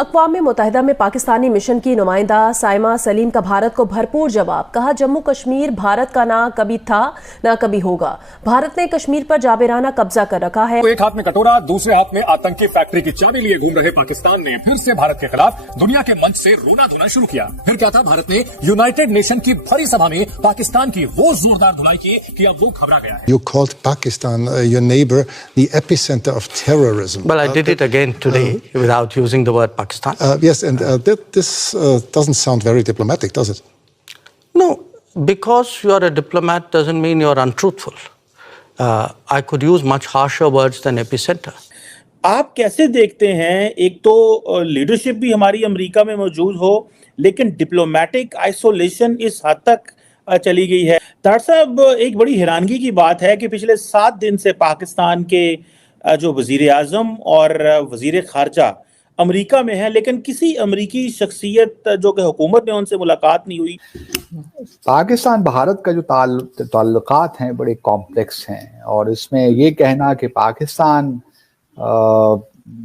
اقوام متحدہ میں پاکستانی مشن کی نمائندہ سائمہ سلیم کا بھارت کو بھرپور جواب. کہا جموں کشمیر بھارت کا نہ کبھی تھا نہ کبھی ہوگا. بھارت نے کشمیر پر جابرانہ قبضہ کر رکھا ہے. ایک ہاتھ میں کٹورا دوسرے ہاتھ میں آتنکی فیکٹری کی چابی لیے گھوم رہے پاکستان نے پھر سے بھارت کے خلاف دنیا کے منچ سے رونا دھونا شروع کیا. پھر کیا تھا؟ بھارت نے یونائیٹڈ نیشن کی بڑی سبھا میں پاکستان کی وہ زوردار دھلائی کی کہ اب وہ گھبرا گیا ہے. You called Pakistan, your neighbor, the epicenter of terrorism. Well, I did it again today without using the word Pakistan. Yes, and this doesn't sound very diplomatic, does it? No, because you are a diplomat doesn't mean you are untruthful. I could use much harsher words than epicenter. آپ کیسے دیکھتے ہیں؟ ایک تو leadership بھی ہماری امریکہ میں موجود ہو لیکن ڈپلومیٹک آئسولیشن اس حد تک چلی گئی ہے. ڈاکٹر صاحب، ایک بڑی حیرانگی کی بات ہے کہ پچھلے 7 دن سے پاکستان کے جو وزیر اعظم اور وزیر خارجہ امریکہ میں ہیں لیکن کسی امریکی شخصیت جو کہ حکومت میں ان سے ملاقات نہیں ہوئی. پاکستان بھارت کا جو تعلقات ہیں بڑے کمپلیکس ہیں، اور اس میں یہ کہنا کہ پاکستان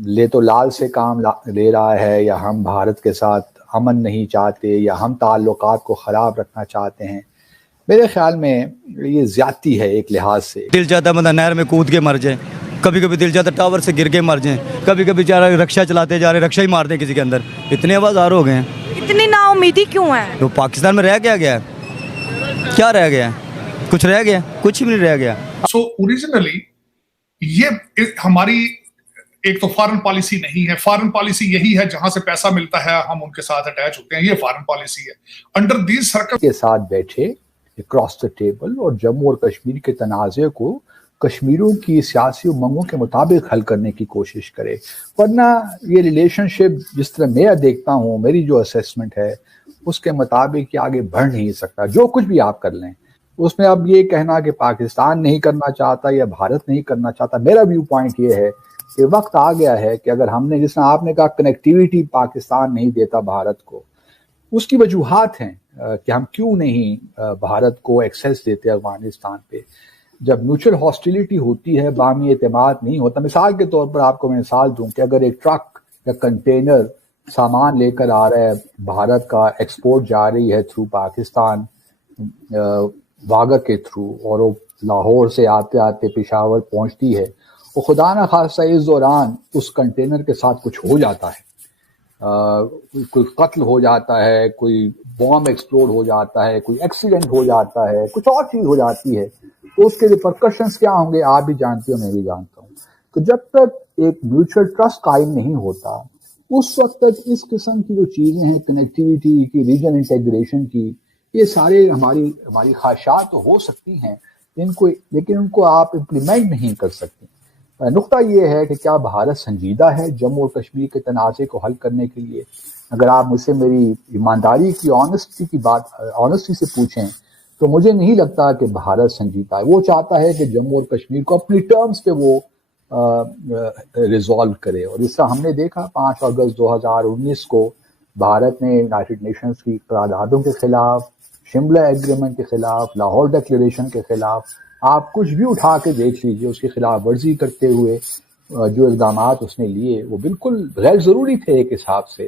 لے تو لال سے کام لے رہا ہے، یا ہم بھارت کے ساتھ امن نہیں چاہتے، یا ہم تعلقات کو خراب رکھنا چاہتے ہیں، میرے خیال میں یہ زیادتی ہے ایک لحاظ سے. دل چاہتا بندہ نہر میں کود کے مر جائے، کبھی کبھی دل چاہتا ٹاور سے گر کے مر جائیں، کبھی کبھی رکشا چلاتے جا رہے رکشا ہی مار دیں کسی کے اندر. اتنے آوازار ہو گئے ہیں. اتنی نا امیدی کیوں ہے؟ تو پاکستان میں رہ کیا گیا ہے؟ کیا رہ گیا ہے؟ کچھ رہ گیا؟ کچھ بھی نہیں رہ گیا. سو اوریجنلی یہ ہماری ایک تو فارن پالیسی نہیں ہے. فارن پالیسی یہی ہے جہاں سے پیسہ ملتا ہے ہم ان کے ساتھ اٹیچ ہوتے ہیں، یہ فارن پالیسی ہے. انڈر دیز سرکل کے ساتھ بیٹھے اکراس دا ٹیبل اور جموں اور کشمیر کے تنازع کو کشمیریوں کی سیاسی امنگوں کے مطابق حل کرنے کی کوشش کرے. ورنہ یہ ریلیشن شپ جس طرح میں دیکھتا ہوں، میری جو اسیسمنٹ ہے اس کے مطابق یہ آگے بڑھ نہیں سکتا. جو کچھ بھی آپ کر لیں اس میں اب یہ کہنا کہ پاکستان نہیں کرنا چاہتا یا بھارت نہیں کرنا چاہتا، میرا ویو پوائنٹ یہ ہے کہ وقت آ گیا ہے کہ اگر ہم نے، جس طرح آپ نے کہا کنیکٹیویٹی پاکستان نہیں دیتا بھارت کو، اس کی وجوہات ہیں کہ ہم کیوں نہیں بھارت کو ایکسیس دیتے افغانستان پہ. جب میوچل ہاسٹیلیٹی ہوتی ہے، باہمی اعتماد نہیں ہوتا. مثال کے طور پر آپ کو میں مثال دوں کہ اگر ایک ٹرک یا کنٹینر سامان لے کر آ رہا ہے، بھارت کا ایکسپورٹ جا رہی ہے تھرو پاکستان واگا کے تھرو، اور وہ لاہور سے آتے آتے پشاور پہنچتی ہے، وہ خدا نہ خواستہ اس دوران اس کنٹینر کے ساتھ کچھ ہو جاتا ہے، کوئی قتل ہو جاتا ہے، کوئی بام ایکسپلوڈ ہو جاتا ہے، کوئی ایکسیڈنٹ ہو جاتا ہے، کچھ اور چیز ہو جاتی ہے، تو اس کے ریپرکشنز کیا ہوں گے آپ بھی جانتے ہو، میں بھی جانتا ہوں. تو جب تک ایک میوچل ٹرسٹ قائم نہیں ہوتا اس وقت تک اس قسم کی جو چیزیں ہیں کنیکٹیویٹی کی، ریجن انٹیگریشن کی، یہ سارے ہماری خواہشات تو ہو سکتی ہیں لیکن ان کو آپ امپلیمنٹ نہیں کر سکتے. نقطہ یہ ہے کہ کیا بھارت سنجیدہ ہے جموں اور کشمیر کے تنازع کو حل کرنے کے لیے؟ اگر آپ مجھ سے میری ایمانداری کی آنیسٹی سے پوچھیں تو مجھے نہیں لگتا کہ بھارت سنجیدہ ہے. وہ چاہتا ہے کہ جموں اور کشمیر کو اپنی ٹرمز پہ وہ ریزالو کرے، اور اس طرح ہم نے دیکھا 5 اگست 2019 کو بھارت نے یونائٹڈ نیشنز کی قراردادوں کے خلاف، شملہ ایگریمنٹ کے خلاف، لاہور ڈکلیریشن کے خلاف، آپ کچھ بھی اٹھا کے دیکھ لیجئے، اس کی خلاف ورزی کرتے ہوئے جو اقدامات اس نے لیے وہ بالکل غیر ضروری تھے ایک حساب سے.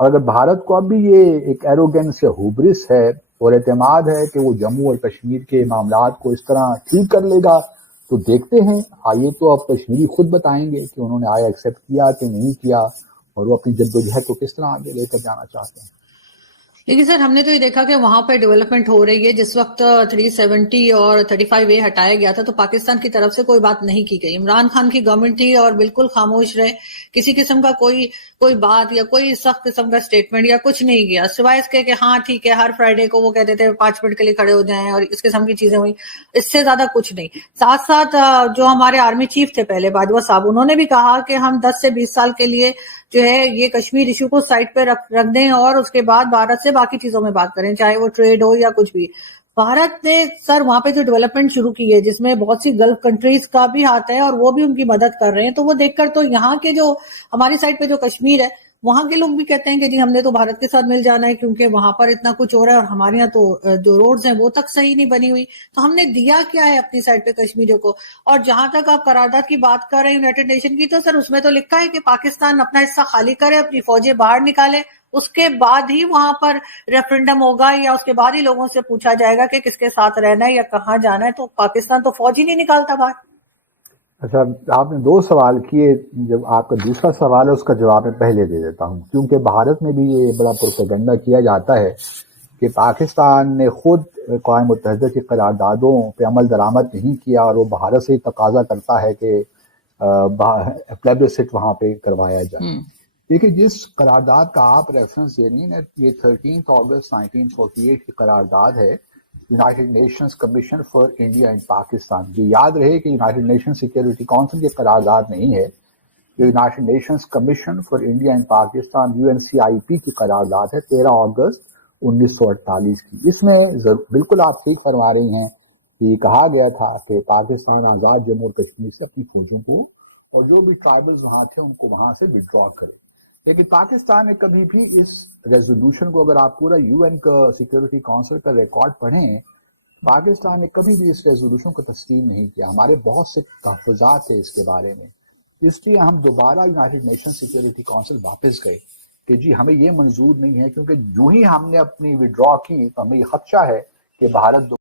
اور اگر بھارت کو اب بھی یہ ایک ایروگنس یا ہوبرس ہے اور اعتماد ہے کہ وہ جموں اور کشمیر کے معاملات کو اس طرح ٹھیک کر لے گا، تو دیکھتے ہیں. آئیے تو اب کشمیری خود بتائیں گے کہ انہوں نے آیا ایکسیپٹ کیا کہ نہیں کیا، اور وہ اپنی جدوجہد کو کس طرح آگے لے کر جانا چاہتے ہیں. لیکن سر ہم نے تو یہ دیکھا کہ وہاں پہ ڈیولپمنٹ ہو رہی ہے. جس وقت 370 اور 35A ہٹایا گیا تھا تو پاکستان کی طرف سے کوئی بات نہیں کی گئی. عمران خان کی گورنمنٹ تھی اور بالکل خاموش رہے، کسی قسم کا کوئی بات یا کوئی سخت قسم کا اسٹیٹمنٹ یا کچھ نہیں کیا، سوائے اس کے کہ ہاں ٹھیک ہے ہر فرائیڈے کو وہ کہتے تھے 5 منٹ کے لیے کھڑے ہو جائیں اور اس قسم کی چیزیں ہوئی. اس سے زیادہ کچھ نہیں. ساتھ ساتھ جو ہمارے آرمی چیف تھے پہلے باجوہ صاحب، انہوں نے بھی کہا کہ ہم 10 سے 20 سال کے لیے جو ہے یہ کشمیر ایشو کو سائڈ پہ رکھ دیں اور اس کے بعد بھارت سے باقی چیزوں میں بات کریں، چاہے وہ ٹریڈ ہو یا کچھ بھی. بھارت نے سر وہاں پہ جو ڈیولپمنٹ شروع کی ہے جس میں بہت سی گلف کنٹریز کا بھی ہاتھ ہے اور وہ بھی ان کی مدد کر رہے ہیں، تو وہ دیکھ کر تو یہاں کے جو ہماری سائڈ پہ جو کشمیر ہے وہاں کے لوگ بھی کہتے ہیں کہ جی ہم نے تو بھارت کے ساتھ مل جانا ہے کیونکہ وہاں پر اتنا کچھ ہو رہا ہے اور ہمارے یہاں تو جو روڈز ہیں وہ تک صحیح نہیں بنی ہوئی. تو ہم نے دیا کیا ہے اپنی سائڈ پہ کشمیریوں کو؟ اور جہاں تک آپ قرارداد کی بات کر رہے ہیں یونائیٹڈ نیشن کی، تو سر اس میں تو لکھا ہے کہ پاکستان اپنا حصہ خالی کرے، اپنی فوجیں باہر نکالے، اس کے بعد ہی وہاں پر ریفرنڈم ہوگا یا اس کے بعد ہی لوگوں سے پوچھا جائے گا کہ کس کے ساتھ رہنا ہے یا کہاں جانا ہے. تو پاکستان تو فوج ہی نہیں نکالتا باہر. اچھا، آپ نے 2 سوال کیے. جب آپ کا دوسرا سوال ہے اس کا جواب میں پہلے دے دیتا ہوں، کیونکہ بھارت میں بھی یہ بڑا پروپیگنڈا کیا جاتا ہے کہ پاکستان نے خود اقوام متحدہ کی قراردادوں پہ عمل درآمد نہیں کیا اور وہ بھارت سے ہی تقاضا کرتا ہے کہ پلیبسٹ وہاں پہ کروایا جائے. دیکھیے، جس قرارداد کا آپ ریفرنس دے رہی ہیں یہ 13 اگست 1948 کی قرارداد ہے، United nations commission for India and Pakistan. یہ یاد رہے کہ یونائٹڈ نیشن سیکورٹی کونسل کی قرارداد نہیں ہے، جو United nations commission for India and Pakistan UNCIP کی قرارداد ہے 13 اگست 1948 کی. اس میں بالکل آپ صحیح فرما رہی ہیں کہ یہ کہا گیا تھا کہ پاکستان آزاد جموں اور کشمیر سے اپنی فوجوں کو اور جو بھی ٹرائبلز وہاں تھے ان کو وہاں سے وڈرا کرے. لیکن پاکستان نے کبھی بھی اس ریزولوشن کو، اگر آپ پورا UN کا سیکورٹی کونسل کا ریکارڈ پڑھیں، پاکستان نے کبھی بھی اس ریزولوشن کو تسلیم نہیں کیا. ہمارے بہت سے تحفظات ہیں اس کے بارے میں، اس لیے ہم دوبارہ یونائٹڈ نیشن سیکورٹی کونسل واپس گئے کہ جی ہمیں یہ منظور نہیں ہے، کیونکہ جو ہی ہم نے اپنی وڈرا کی تو ہمیں یہ خدشہ ہے کہ بھارت